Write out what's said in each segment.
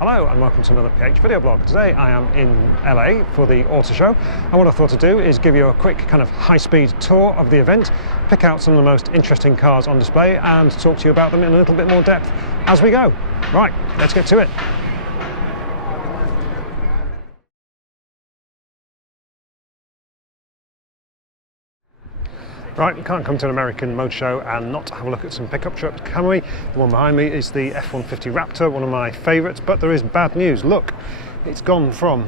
Hello and welcome to another PH video blog. Today I am in LA for the Motorshow, and what I thought to do is give you a quick kind of high-speed tour of the event, pick out some of the most interesting cars on display and talk to you about them in a little bit more depth as we go. Right, let's get to it. Right, you can't come to an American motor show and not have a look at some pickup trucks, can we? The one behind me is the F-150 Raptor, one of my favourites, but there is bad news. Look, it's gone from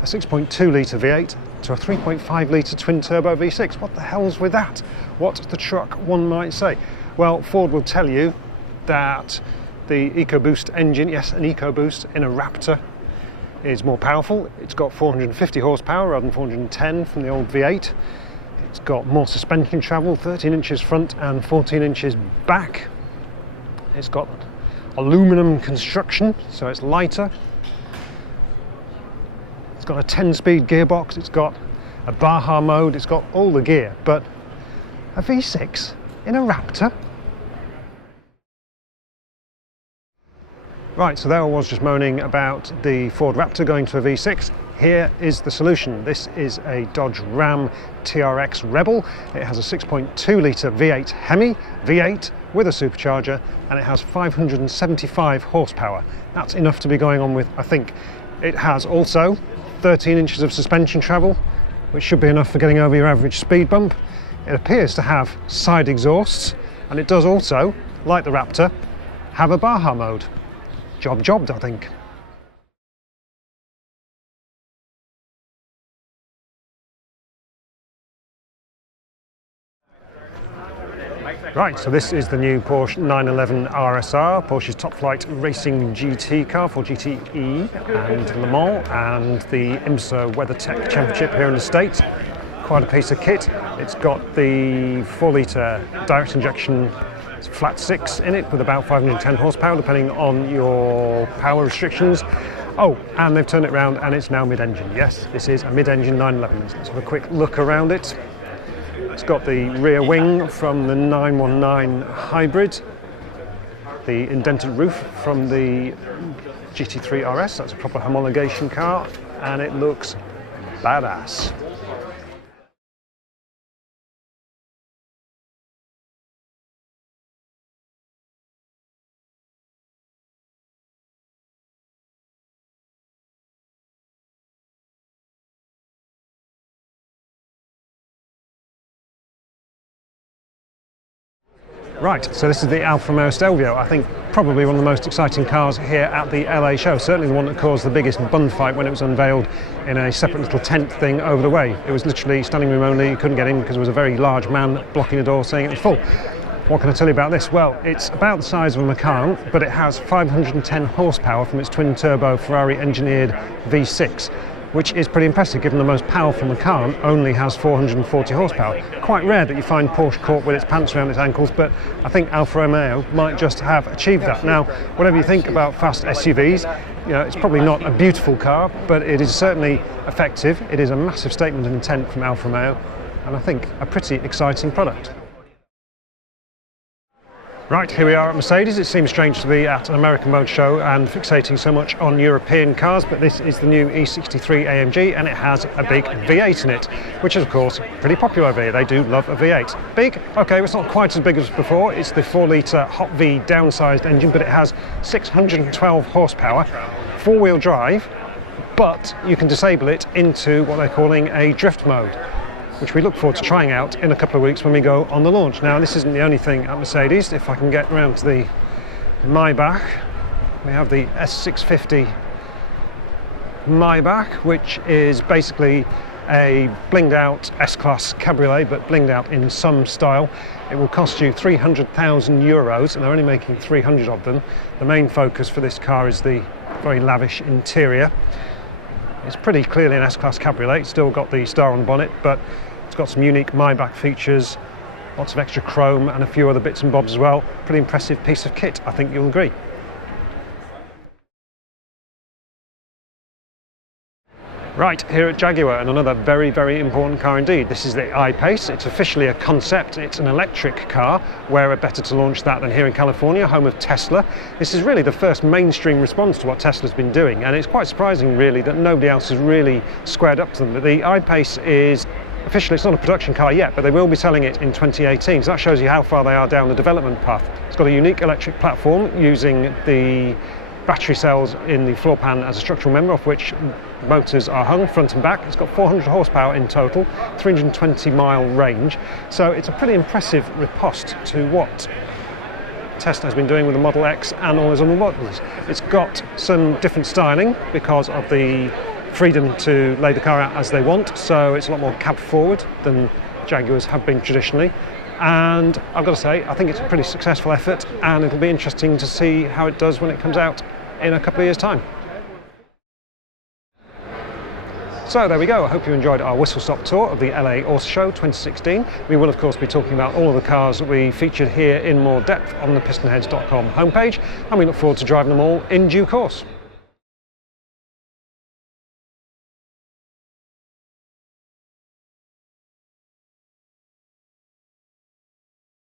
a 6.2 litre V8 to a 3.5 litre twin-turbo V6. What the hell's with that? What's the truck, one might say? Well, Ford will tell you that the EcoBoost engine, yes, an EcoBoost in a Raptor, is more powerful. It's got 450 horsepower rather than 410 from the old V8. It's got more suspension travel, 13 inches front and 14 inches back. It's got aluminum construction, so it's lighter. It's got a 10-speed gearbox, it's got a Baja mode, it's got all the gear, but a V6 in a Raptor? Right, so there I was just moaning about the Ford Raptor going to a V6. Here is the solution. This is a Dodge Ram TRX Rebel. It has a 6.2 litre V8 Hemi, V8 with a supercharger, and it has 575 horsepower. That's enough to be going on with, I think. It has also 13 inches of suspension travel, which should be enough for getting over your average speed bump. It appears to have side exhausts, and it does also, like the Raptor, have a Baja mode. Jobbed, I think. Right, so this is the new Porsche 911 RSR, Porsche's top flight racing GT car for GTE and Le Mans and the IMSA WeatherTech Championship here in the States. Quite a piece of kit. It's got the 4 litre direct injection flat 6 in it with about 510 horsepower depending on your power restrictions. Oh, and they've turned it around and it's now mid-engine. Yes, this is a mid-engine 911. Let's have a quick look around it. It's got the rear wing from the 919 hybrid, the indented roof from the GT3 RS, that's a proper homologation car, and it looks badass. Right, so this is the Alfa Romeo Stelvio. I think probably one of the most exciting cars here at the LA show. Certainly the one that caused the biggest bun fight when it was unveiled in a separate little tent thing over the way. It was literally standing room only, you couldn't get in because there was a very large man blocking the door saying it was full. What can I tell you about this? Well, it's about the size of a Macan, but it has 510 horsepower from its twin-turbo Ferrari-engineered V6. Which is pretty impressive given the most powerful Macan only has 440 horsepower. Quite rare that you find Porsche caught with its pants around its ankles, but I think Alfa Romeo might just have achieved that. Now, whatever you think about fast SUVs, you know, it's probably not a beautiful car, but it is certainly effective. It is a massive statement of intent from Alfa Romeo, and I think a pretty exciting product. Right, here we are at Mercedes. It seems strange to be at an American motor show and fixating so much on European cars, but this is the new E63 AMG and it has a big V8 in it, which is of course pretty popular over here. They do love a V8. Big? Okay, it's not quite as big as before. It's the 4 litre Hot V downsized engine, but it has 612 horsepower, 4-wheel drive, but you can disable it into what they're calling a drift mode, which we look forward to trying out in a couple of weeks when we go on the launch. Now, this isn't the only thing at Mercedes. If I can get around to the Maybach, we have the S650 Maybach, which is basically a blinged out S-Class cabriolet, but blinged out in some style. It will cost you 300,000 euros, and they're only making 300 of them. The main focus for this car is the very lavish interior. It's pretty clearly an S-Class cabriolet. It's still got the star on the bonnet, but it's got some unique Maybach features, lots of extra chrome and a few other bits and bobs as well. Pretty impressive piece of kit, I think you'll agree. Right, here at Jaguar, and another very, very important car indeed. This is the I-Pace. It's officially a concept. It's an electric car. Where better to launch that than here in California, home of Tesla. This is really the first mainstream response to what Tesla's been doing, and it's quite surprising really that nobody else has really squared up to them. But the I-Pace is officially, it's not a production car yet, but they will be selling it in 2018, so that shows you how far they are down the development path. It's got a unique electric platform using the battery cells in the floor pan as a structural member, off which motors are hung front and back. It's got 400 horsepower in total, 320-mile range, so it's a pretty impressive riposte to what Tesla has been doing with the Model X and all those other models. It's got some different styling because of the freedom to lay the car out as they want, so it's a lot more cab forward than Jaguars have been traditionally. And I've got to say, I think it's a pretty successful effort, and it'll be interesting to see how it does when it comes out in a couple of years' time. So there we go. I hope you enjoyed our whistle-stop tour of the LA Auto Show 2016. We will of course be talking about all of the cars that we featured here in more depth on the PistonHeads.com homepage, and we look forward to driving them all in due course.